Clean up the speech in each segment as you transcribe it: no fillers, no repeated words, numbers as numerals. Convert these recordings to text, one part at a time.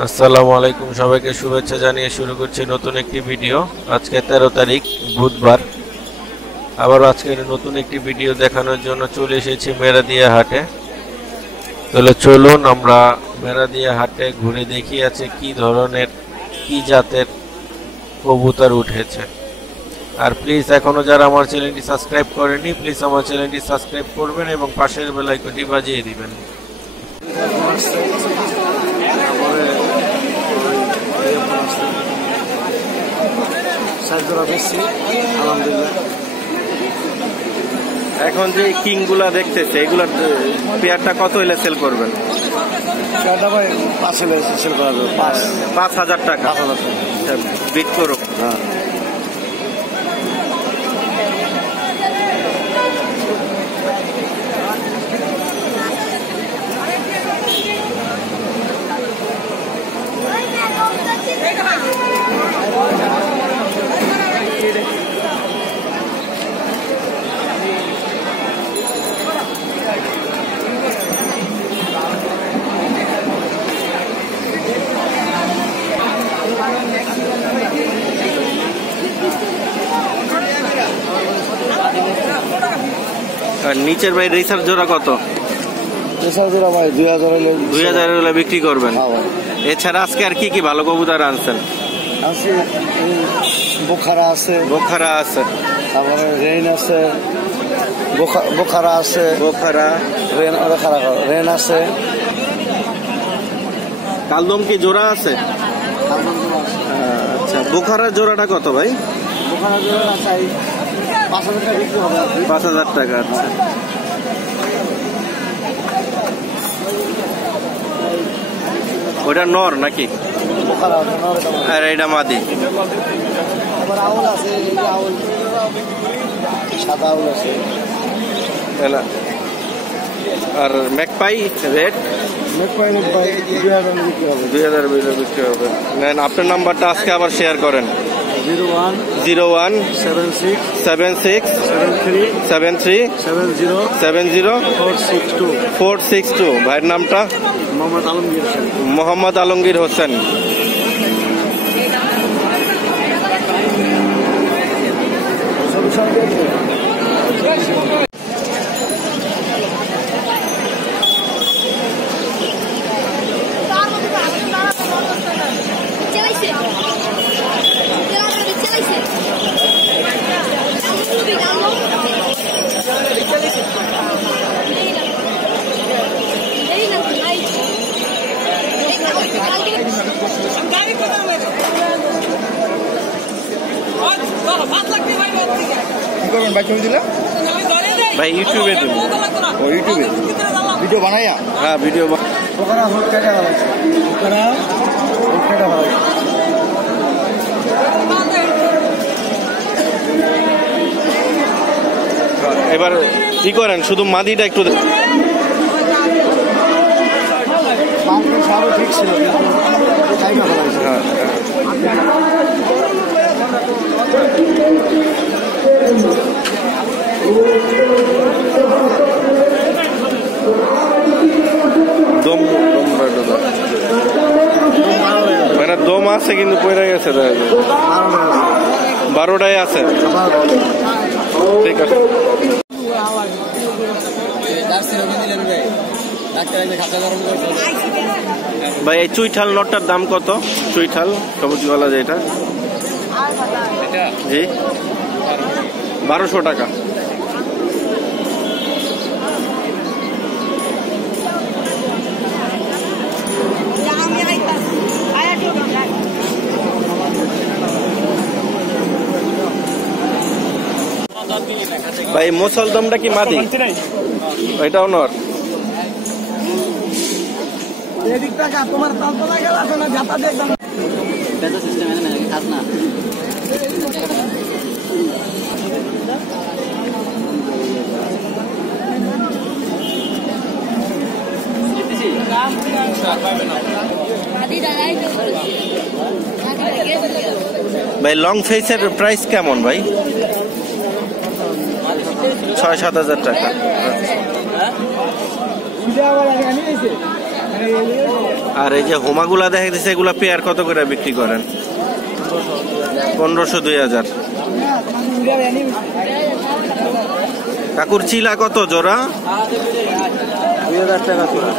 আসসালামু আলাইকুম, সবাইকে শুভেচ্ছা জানিয়ে শুরু করছি নতুন একটি ভিডিও। আজকে 13 তারিখ বুধবার। আবার আজকের নতুন একটি ভিডিও দেখানোর জন্য চলে এসেছি মেরাদিয়া হাটে। তাহলে চলুন আমরা মেরাদিয়া হাটে ঘুরে দেখি আছে কি ধরনের কি জাতের কবুতর উঠেছে। আর প্লিজ এখনো যারা আমার চ্যানেলটি সাবস্ক্রাইব করেনি প্লিজ আমার চ্যানেলটি সাবস্ক্রাইব করবেন এবং পাশের বেল আইকনটি বাজিয়ে দিবেন। এখন যে কিং গুলা দেখতেছে এগুলার পেয়ারটা কত হইলে সেল করবেন? 5,000 টাকা বিট করুক। আর নিচের ভাই রেসার জোড়া কত? রেসার জোড়া ভাই 2000 হলে বিক্রি করবেন। এছাড়া আজকে আর কি কি ভালো কবুতর আনছেন? বোখারা আছে, তারপরে রেন আছে, বোখারা আছে, রেন আছে। কালদম কি জোড়া আছে? আচ্ছা, বোখারার জোড়াটা কত ভাই? বোখারা জোড়া চাই 5,000 টাকা বিক্রি হবে। 5,000 টাকা। আচ্ছা, ওটা নর নাকি? আর এটা মাদি। আউল আছে, সাদা আউল আছে। আর ম্যাকপাই রেড? ম্যাকপাই 2000 বিক্রি হবে। নেন, আপনার নাম্বারটা আজকে আবার শেয়ার করেন। 01 76 73 70 462। ভাইয়ের নামটা? মোহাম্মদ আলমগীর হোসেন। ভাই ইউটিউবে দেব। ও ইউটিউবে ভিডিও বানাইয়া? হ্যাঁ, ভিডিও। এবার কি করেন, শুধু মাদিটা একটু ঠিক ছিল। মানে দম আছে কিন্তু পড়ে গেছে, 12টায় আছে। ঠিক আছে ভাই। এই চুইঠাল নটটার দাম কত? চুইঠাল সবুজওয়ালা যেটা, জি 1200 টাকা। ভাই মুসলদমটা কি মাদি? এটাও নর। ভাই লং ফেসের প্রাইস কেমন ভাই? 6-7 হাজার টাকা। আর এই যে হোমাগুলা দেখা যাচ্ছে এগুলা পেয়ার কত করে বিক্রি করেন? 1500 2000। কাকুর চিলা কত জোড়া? 2000 টাকা জোড়া।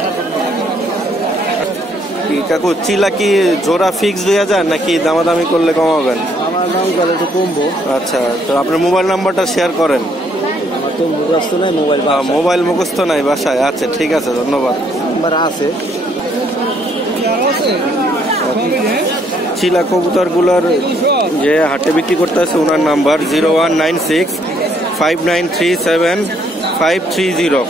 কি কাকু চিলা কি জোড়া ফিক্স 2000 নাকি দামাদামি করলে কমাবেন? আমার দাম গেলে একটু কমবো। আচ্ছা, তো আপনার মোবাইল নাম্বারটা শেয়ার করেন। আমার তো মুখস্থ নাই মোবাইল। মোবাইল মুখস্থ নাই বাসায়? আচ্ছা ঠিক আছে, ধন্যবাদ। নাম্বার আছে। চিলা কবুতর গুলার যে হাটে বিক্রি করতে আছে ওনার নাম্বার 01965937 530।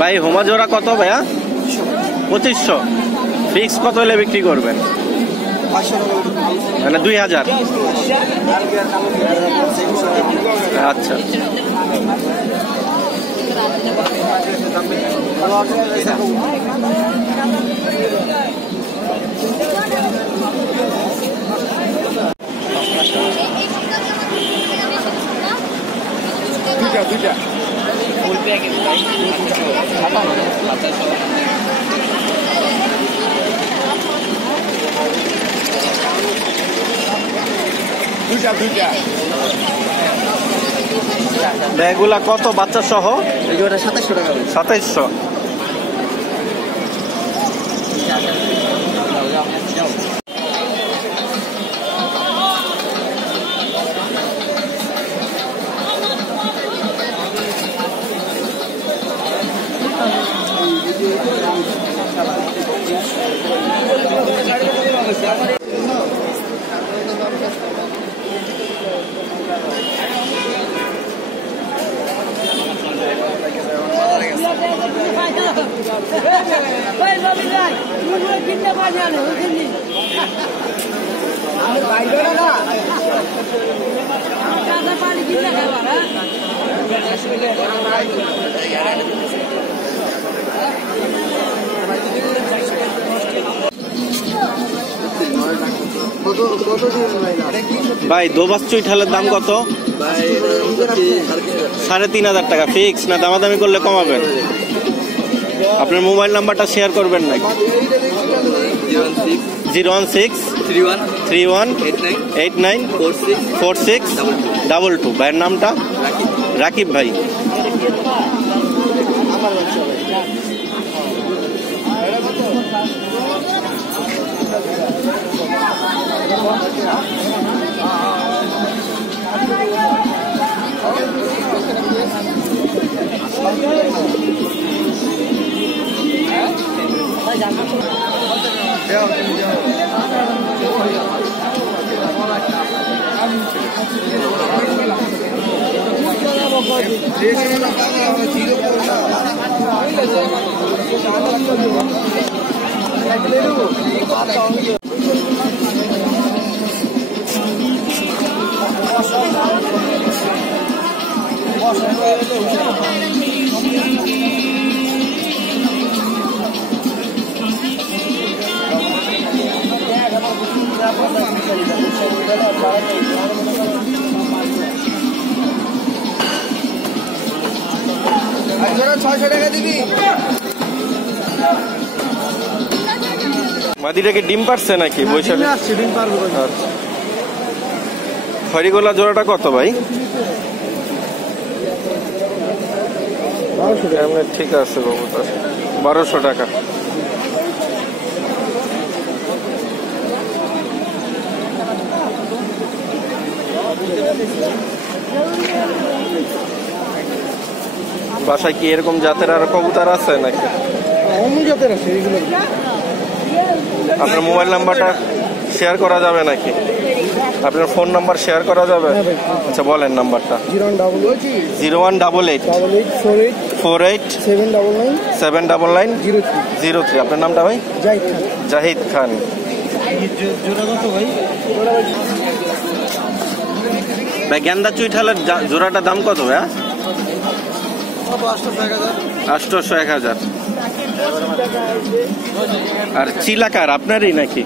ভাই হোমা জোড়া কত ভাইয়া? 2500। ফিক্স কত হলে বিক্রি করবেন? মানে 2000। আচ্ছা দুইটা ফুল প্যাকেজ ভাই। দুইটা ব্যাগুলা কত বাচ্চা সহ? এই জোড়া 2700 টাকা। 2700। ভাই দোবাস চুইঠালের দাম কত? 3500 টাকা ফিক্স না দামাদামি করলে কমাবেন? আপনার মোবাইল নাম্বারটা শেয়ার করবেন নাকি? 01631894622। ভাইয়ের নামটা? রাকিব ভাই। মাদিটাকে ডিম পারছে নাকি? বৈশাখী খড়িগোলা জোড়াটা কত ভাই? ঠিক আছে কবুতর 1200 টাকা। বাসায় কি এরকম জাতের আর কবুতর আছে নাকি? অন্য জাতের আছে এগুলো। আপনার মোবাইল নাম্বারটা শেয়ার করা যাবে নাকি? আপনার ফোন নাম্বার শেয়ার করা যাবে? আচ্ছা বলেন নাম্বারটা। 018848 আপনার নামটা ভাই? জাহিদ খান। ভাই গেন্দা চুইঠালের জোড়াটার দাম কত ভাই? 800 1000। আর চিলাকার আপনারই নাকি?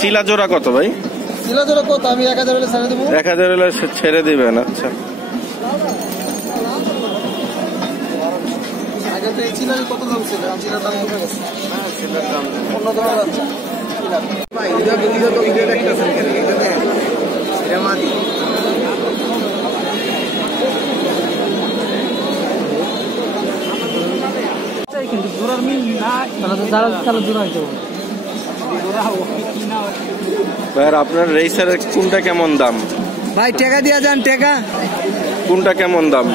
চিলা জোড়া কত ভাই? চিলা জোড়া কত? আমি 1000 হলে ছেড়ে দেবো। 1000 হলে ছেড়ে দিবেন? আচ্ছা, আগে তো এই চিলার কত দাম ছিল? চিলার দাম কমে গেছে। হ্যাঁ, চিলার দাম অন্য দাম আছে। ভাই এটা তো ভিডিও দেখতেছেন কেন? এটা দেন, এটা মাদি। কিন্তু জোড়ার মিল না, তাহলে জোড়া হইতে হবে। ভাই আপনার রেসারের কোনটা কেমন দাম? ভাই টাকা দিয়া যান, টাকা কোনটা কেমন দাম?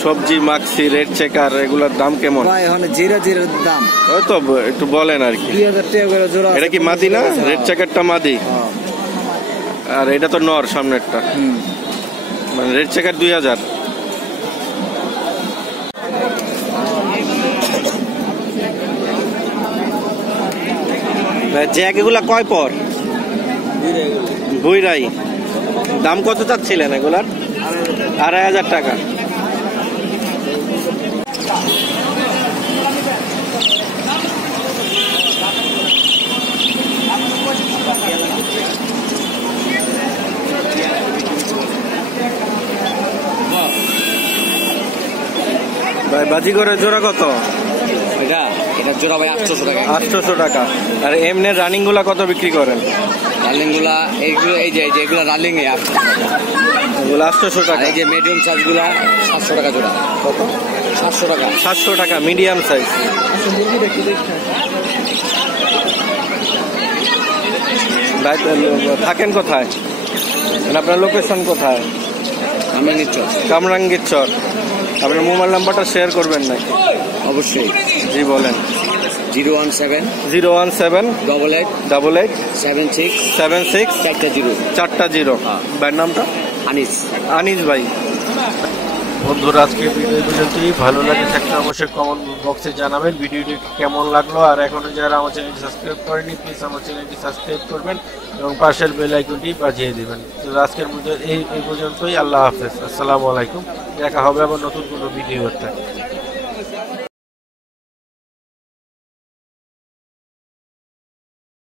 সবজি মাক্সি রেড চেকার এগুলোর দাম কেমন? ভাই এখন জিরো জিরো দাম। ওই তো একটু বলেন আর কি। 2000 টাকা করে জোড়া। এটা কি মাদি না? রেড চেকারটা মাদি, আর এটা তো নর সামনেরটা। মানে রেড চেকার 2000। জ্যাক এগুলা কয় পর? বুইরাই। দাম কত চাচ্ছিলেন এগুলার? 2500 টাকা। ভাই বাজিগরের জোড়া কত? এটা জোড়া ভাই 800 টাকা। 800 টাকা। আর এমনি রানিং গুলা কত বিক্রি করেন? রানিং গুলা এইগুলো, এই যে এগুলো রানিং এ 800 টাকা। এগুলো 800 টাকা। এই যে মিডিয়াম সাইজ গুলা 700 টাকা জোড়া। কত? 700 টাকা। 700 টাকা মিডিয়াম সাইজ। ভাই থাকেন কোথায়? মানে আপনার লোকেশন কোথায়? কামরাঙ্গীর চর। আপনার মোবাইল নাম্বারটা শেয়ার করবেন নাকি? অবশ্যই। জি বলেন। 017 017 88 88 76 76 4টা 0। ভাইয়ের নামটা? আনিস। আনিস ভাই। বন্ধুরা আজকে ভিডিও পর্যন্তই। ভালো লাগে থাকলে অবশ্যই কমেন্ট বক্সে জানাবেন ভিডিওটি কেমন লাগলো। আর এখনো যারা আমার চ্যানেলটি সাবস্ক্রাইব করেনি প্লিজ আমার চ্যানেলটি সাবস্ক্রাইব করবেন এবং পাশের বেল আইকনটি বাজিয়ে দিবেন। তো আজকের এই পর্যন্তই। আল্লাহ হাফেজ, আসসালামু আলাইকুম। দেখা হবে আবার নতুন কোনো ভিডিওতে।